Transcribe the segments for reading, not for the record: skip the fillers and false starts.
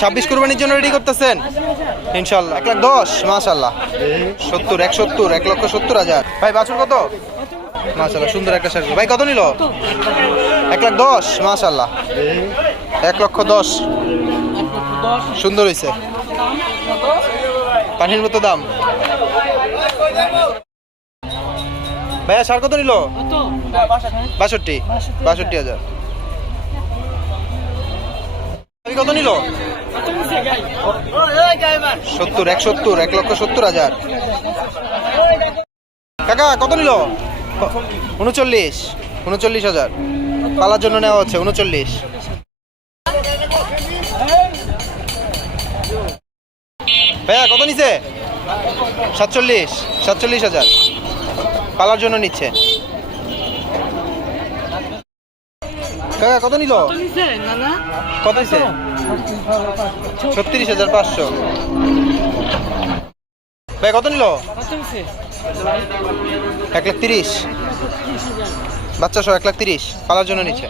26 কুরবানির জন্য রেডি করতেছেন ইনশাল্লাহ। 1,10,000 মাশাল্লাহ। 70 170 1,70,000 ভাই। বাছুর কত? মাশাল্লাহ সুন্দর একটা সার। ভাই কত নিল? 1,10,000 মাশাল্লাহ। 1,10,000 সুন্দর হয়েছে। পানির মতো দাম। ভাইয়া সার কত নিল? 62,000। কত নিল? 70 170 1,70,000 কাকা কত নিল? 39,000 পালার জন্য নেওয়া হচ্ছে। 39। ভাইয়া কত নিছে? 47,000 পালার জন্য নিচ্ছে। কাকা কত নিল? কত নিছে? 36,500 ভাই কত নিল? 1,30,000 বাচ্চা সহ 1,30,000 পালার জন্য নিচ্ছে।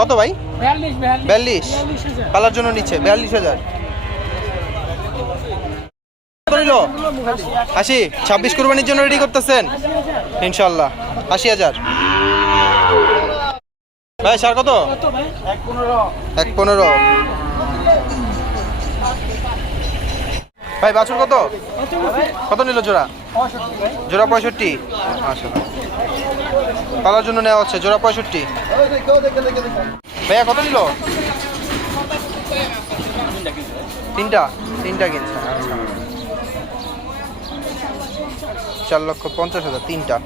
কত ভাই? 42 পালার জন্য নিচ্ছে। 42,000 কত নিল? 80। 26 কুরবানির জন্য রেডি করতেছেন ইনশাল্লাহ। 80,000 ভাই। সার কত? 1,15,000 ভাই। বাছুর কত? কত নিল জোড়া? জোড়া 65 মাশাআল্লাহ পালার জন্য নেওয়া হচ্ছে। জোড়া 65 ভাইয়া কত নিল? তিনটা কিনছে। আচ্ছা 4,50,000 তিনটা।